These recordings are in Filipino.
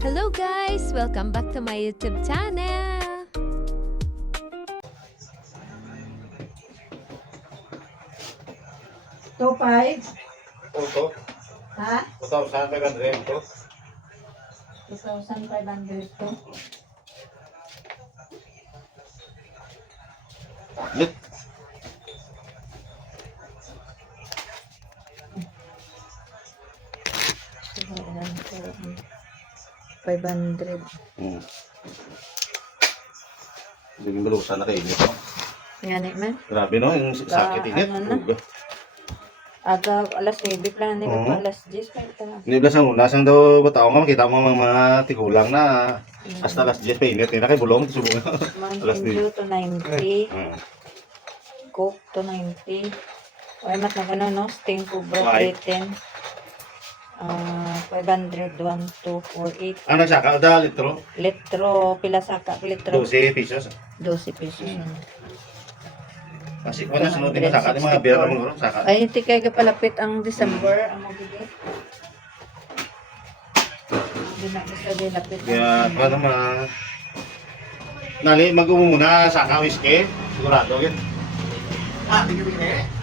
Hello guys! Welcome back to my YouTube channel! 2,500. Auto, Ha? 2,500 to. 2,500 to. Lit. Ayan, 500. Yung bulusan na kayo nito. Yan eh, man. Grabe no, yung sakit init. ano na? Aga, alas 9 pa lang nila Oo. pa alas 10 pa ito. Hindi ba sa una, sang daw batao nga, makita mo mga tigulang na hasta alas 10 pa init. Hindi na kayo bulong, subong na. Alas Mountain 10. Dew to 90. Hmm. Coke to 90. Ay, mat na gano'n, no? Sting Cobra Why? 10. 500, 1, 2, 4, 8. Ano siya, kada litro? Litro, pila saka, litro. 12 pesos. 12 pesos. Kasi kung ano, sunod din na saka, di mga beer ang luro, saka. Ay, hindi kayo kapalapit ang December, ang magiging. Hindi na gusto din lapit. Kaya, ano naman, nali, mag-umo muna, saka whiskey, sigurado yun. Ah, tingin eh.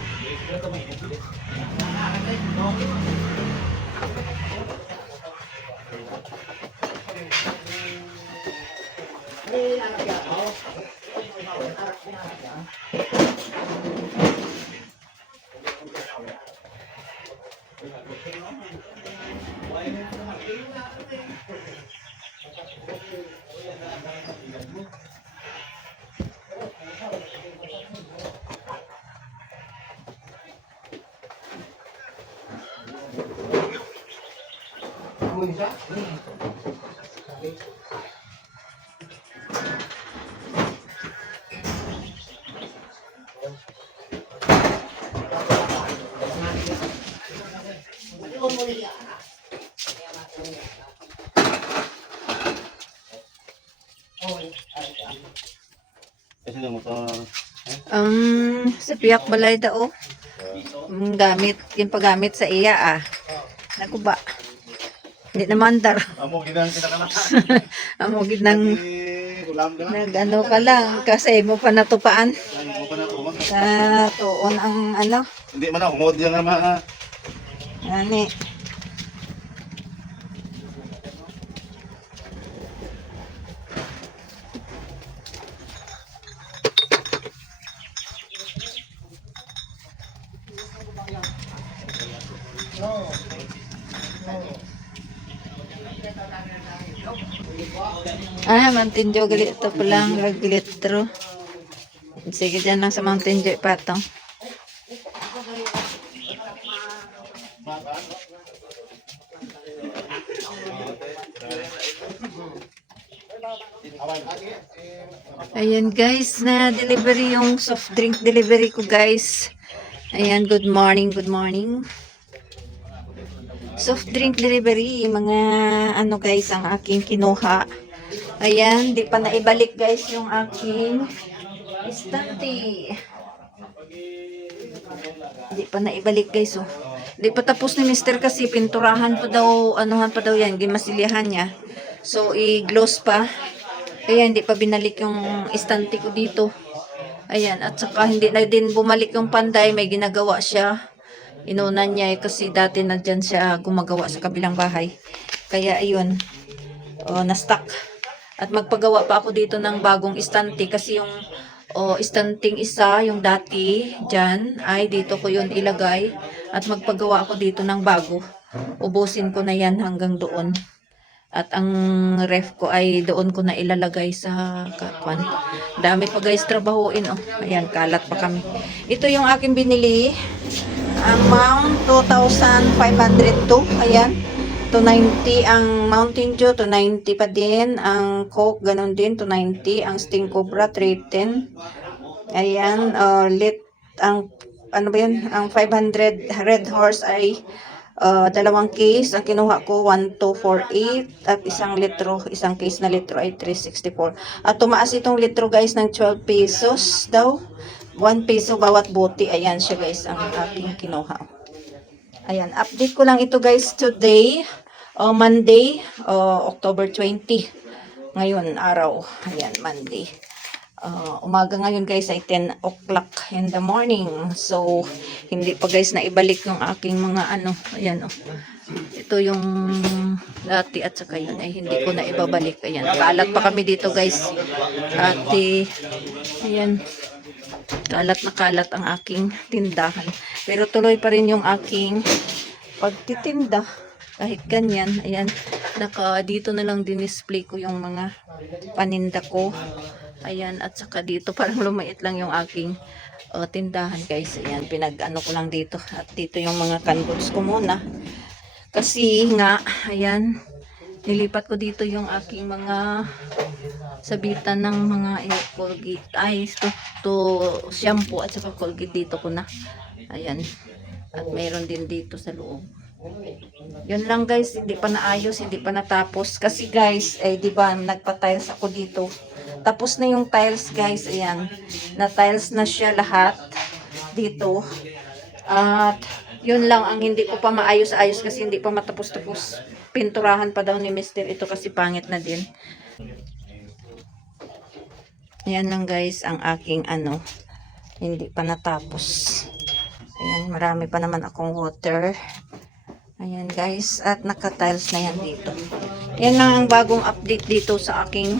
Kasi nung motor, Sa piyak balay daw. Ang gamit, yung paggamit sa iya Naku ba? Hindi naman dar. amo ginang kinakanak. Amo ginang Ulam ka na. nagano ka lang kasi mo pa natupaan Ay, mo pa na tumag. sa tuon ang ano. Hindi man ako, ngod yan nga mga. Ani. Mountain Dew gali ito palang litro. Sige dyan lang sa Mountain Dew patong. Ayan guys, na delivery yung soft drink delivery ko guys. Ayan, good morning, good morning. Soft drink delivery, mga ano guys, ang aking kinuha. Ayan, di pa naibalik guys yung aking estante. Di pa naibalik guys oh. Di pa tapos ni Mister kasi pinturahan pa daw, anuhan pa daw yan, gimasilihan niya. So, i-gloss pa. Kaya hindi pa binalik yung estante ko dito. Ayan, at saka hindi na din bumalik yung panday, may ginagawa siya. Inunan niya kasi dati na dyan siya gumagawa sa kabilang bahay. Kaya ayun, na-stuck. At magpagawa pa ako dito ng bagong estante kasi yung estanting isa, yung dati dyan, ay dito ko yun ilagay. At magpagawa ako dito ng bago. Ubusin ko na yan hanggang doon. At ang ref ko ay doon ko na ilalagay sa kakwan. Dami pa guys trabahuin oh. Ayan, kalat pa kami. Ito yung aking binili. Ang mount 2,500 to. Ayan. 290 ang Mountain Dew, 290 pa din. Ang Coke, ganun din, 290. Ang Sting Cobra, 310. Ayan, ang ano ba yan? Ang 500 Red Horse ay dalawang case. Ang kinuha ko, 1248. At isang case na litro ay 364. At tumaas itong litro guys ng 12 pesos daw. 1 peso bawat bote. Ayan siya guys, ang aking kinuha. Ayan, update ko lang ito guys today. Monday, October 20. Ngayon, araw. Ayan, Monday. Umaga ngayon guys ay 10 o'clock in the morning. So, hindi pa guys na ibalik yung aking mga ano. Ayan oh. Ito yung dati at saka yun ay hindi ko na ibabalik. Ayan, kalat pa kami dito guys. Ate, ayan. Kalat na kalat ang aking tindahan. Pero tuloy pa rin yung aking pagtitinda. Kahit ganyan, ayan. Dito na lang din-display ko yung mga paninda ko. Ayan, at saka dito parang lumait lang yung aking tindahan guys. Ayan, pinag-ano ko lang dito. At dito yung mga candles ko muna. Kasi nga, ayan, nilipat ko dito yung aking mga sabitan ng mga Colgate. Ay, to shampoo at saka Colgate dito ko na. Ayan. At mayroon din dito sa loob. Yun lang guys, hindi pa naayos, hindi pa natapos. Kasi guys, di ba, nagpa-tiles ako dito. Tapos na yung tiles guys, ayan. Na-tiles na siya lahat dito. At yun lang ang hindi ko pa maayos-ayos kasi hindi pa matapos-tapos. Pinturahan pa daw ni Mr. Ito kasi pangit na din. Ayan lang guys ang aking ano. Hindi pa natapos. Ayan, marami pa naman akong water. Ayan guys, at naka-tiles na yan dito. Yan lang ang bagong update dito sa aking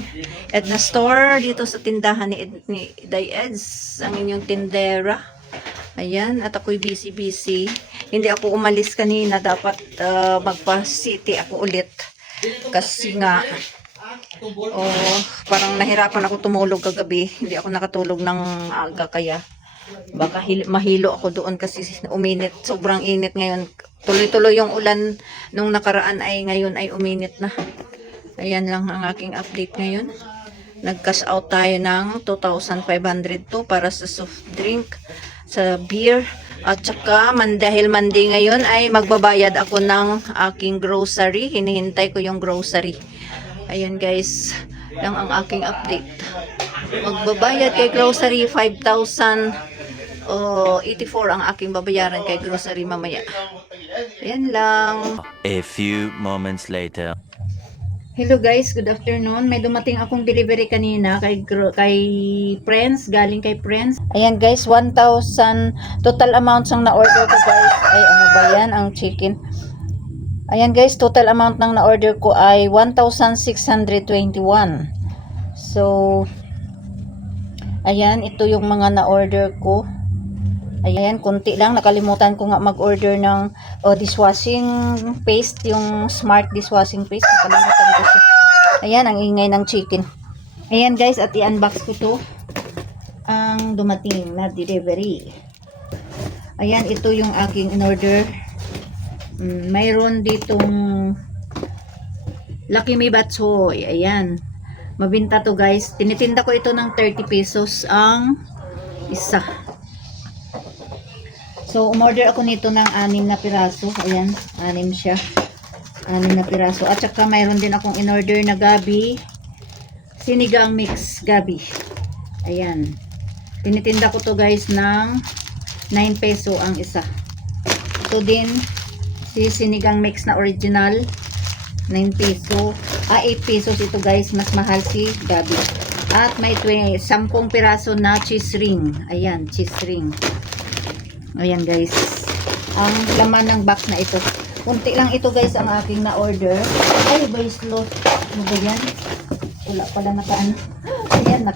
Edna Store, dito sa tindahan ni Day Eds, ang inyong tindera. Ayan, at ako'y busy-busy. Hindi ako umalis kanina, dapat magpa-city ako ulit. Kasi nga, parang nahirapan ako tumulog kagabi. Hindi ako nakatulog ng aga kaya. Baka mahilo ako doon kasi uminit. Sobrang init ngayon. Tuloy-tuloy yung ulan nung nakaraan ay ngayon ay uminit na. Ayan lang ang aking update ngayon. Nag-cash out tayo ng 2,500 to para sa soft drink, sa beer. At saka dahil Monday ngayon ay magbabayad ako ng aking grocery. Hinihintay ko yung grocery. Ayan guys, lang ang aking update. Magbabayad kay grocery 5,084 ang aking babayaran kay grocery mamaya. Ayan lang. A few moments later. Hello guys, good afternoon. May dumating akong delivery kanina kay Friends, galing kay Friends. Ayan guys, 1,000 total amounts ang na-order ko guys. Ay ano ba yan, ang chicken. Ayan guys, total amount ng na-order ko ay 1,621. So, ayan, ito yung mga na-order ko. Ayan, kunti lang. Nakalimutan ko nga mag-order ng dishwashing paste, yung smart dishwashing paste. Nakalimutan ko siya. Ayan, ang ingay ng chicken. Ayan guys, at i-unbox ko to. Ang dumating na delivery. Ayan, ito yung aking in-order. Mayroon ditong Lucky Me Batsoy. Ayan. Mabinta to guys. Tinitinda ko ito ng 30 pesos ang isa. So, umorder ako nito ng 6 na piraso. Ayan, 6 siya. 6 na piraso. At saka mayroon din akong in-order na gabi. Sinigang mix gabi. Ayan. Tinitinda ko to guys ng 9 peso ang isa. Ito din, si sinigang mix na original. 9 peso. 8 pesos ito guys. Mas mahal si gabi. At may 10 piraso na cheese ring. Ayan, cheese ring. Ayan guys, ang laman ng box na ito. Kunti lang ito guys ang aking na-order. Ay, bracelet. Ano ba yan? Wala pala naka-ano. Ayan,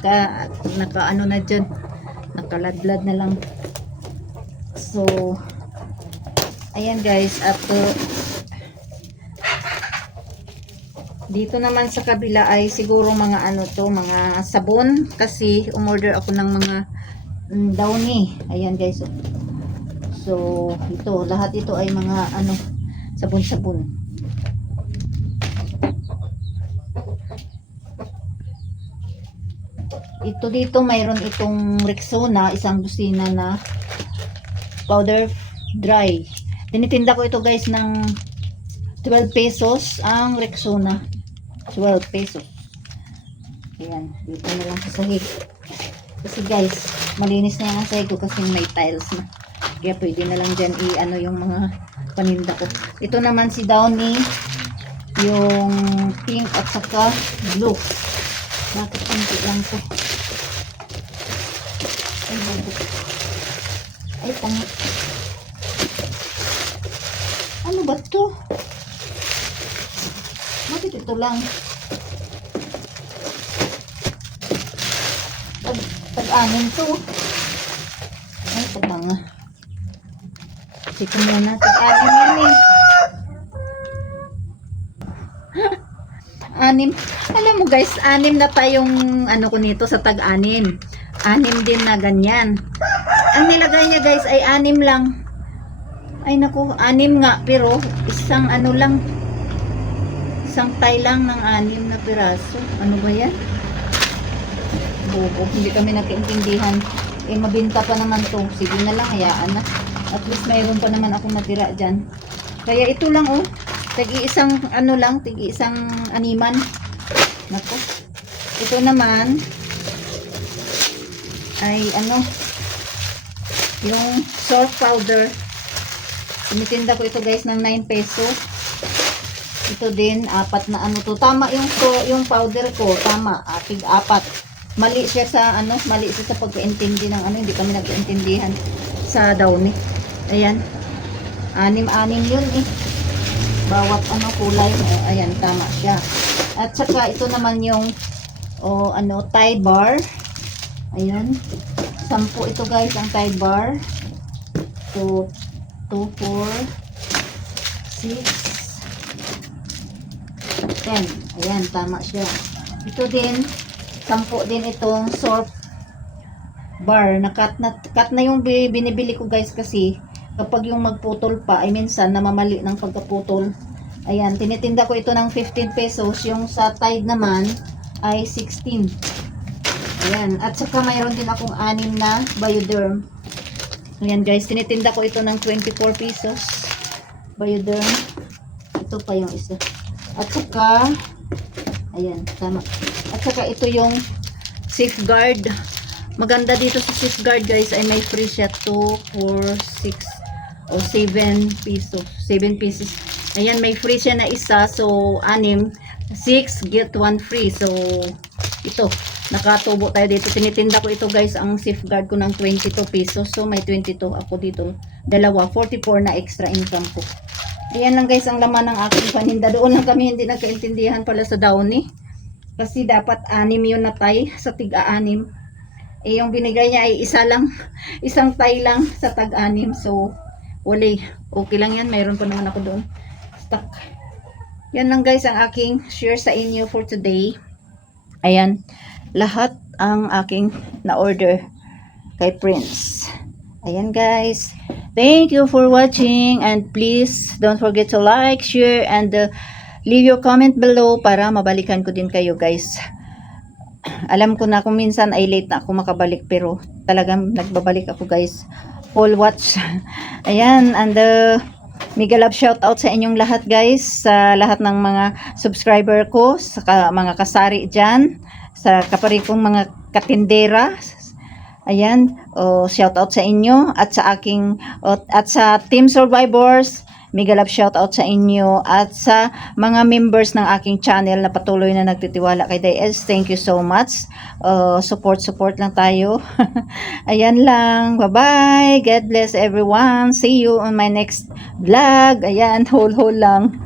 naka-ano na dyan. Nakaladlad na lang. So, ayan guys. At dito naman sa kabila ay siguro mga ano to, mga sabon. Kasi umorder ako ng mga Downy. Ayan guys. So, ito, lahat ito ay mga ano, sabon-sabon. Ito dito, mayroon itong Rexona, isang dosina na powder dry. Tinitinda ko ito guys ng 12 pesos ang Rexona. 12 pesos. Ayan, dito na lang sa sahig. Kasi guys, malinis na yung sahig ko kasi may tiles na. Kaya pwede na lang dyan i-ano yung mga paninda ko. Ito naman si Downy. yung pink at saka blue. Bakit konti lang to? Ay, bago. Ay, tanga. Ano ba to? Bakit ito lang? Tag-anin to. Ay, tanga. Sige muna, tag-anin yan eh. Anim. Alam mo guys, 6 na tayong ano ko nito sa tag-anim. 6 din na ganyan. Ang nilagay niya guys ay 6 lang. Ay naku, 6 nga pero isang ano lang. Isang tie lang ng 6 na piraso. Ano ba yan? Bobo, hindi kami nakaintindihan. Eh mabinta pa naman to. Sige na lang, hayaan na. At least mayroon pa naman akong natira dyan. Kaya ito lang oh. Tigi-isang ano lang, tigi-isang animan. Nako. Ito naman ay ano, yung salt powder. Tinitinda ko ito guys ng 9 peso. Ito din 4 na ano to. Tama yung powder ko, tama. 4. Mali siya sa ano, mali siya sa pagkaintindi ng ano, hindi kami nagkaintindihan sa Downy. Ayan. 6 yun eh. Bawat ano kulay, ayan tama siya. At saka ito naman yung ano Tide bar. Ayan. 10 ito guys ang Tide bar. 2 4 6 10. Ayan tama siya. Ito din 10 din itong Surf bar na cut na yung binibili ko guys kasi kapag yung magputol pa, ay minsan namamali ng pagkaputol. Ayan, tinitinda ko ito ng 15 pesos. Yung sa Tide naman ay 16. Ayan, at saka mayroon din akong 6 na Bioderm. Ayan guys, tinitinda ko ito ng 24 pesos. Bioderm. Ito pa yung isa. At saka, ayan, tama. At saka ito yung Safeguard. Maganda dito sa Safeguard guys ay may free siya 2, 4, 6 o 7 pesos. 7 pieces. Ayan, may free siya na isa. So, 6 get 1 free. So, ito. Nakatubo tayo dito. Tinitinda ko ito guys. Ang Safeguard ko ng 22 pesos. So, may 22 ako dito. Dalawa. 44 na extra income ko. Ayan lang guys ang laman ng aking paninda. Doon lang kami hindi nagkaintindihan pala sa Downy. Kasi dapat 6 yun na tay sa tiga-6. Eh, yung binigay niya ay isa lang. Isang tay lang sa tag-6. So, wala. Okay lang yan. Mayroon pa naman ako doon. Stock. Yan lang guys ang aking share sa inyo for today. Ayan. Lahat ang aking na-order kay Prince. Ayan guys. Thank you for watching. And please don't forget to like, share, and leave your comment below para mabalikan ko din kayo guys. Alam ko na kung minsan ay late na ako makabalik pero talagang nagbabalik ako guys. Full watch. Ayan, and mega love shout out sa inyong lahat guys, sa lahat ng mga subscriber ko, sa mga kasari dyan, sa kaparikong mga katindera. Ayan, shout out sa inyo at sa aking at sa Team Survivors. Mega love shout out sa inyo at sa mga members ng aking channel na patuloy na nagtitiwala kay Daez. Thank you so much. Support lang tayo. Ayan lang. Bye-bye. God bless everyone. See you on my next vlog. Ayan, hold lang.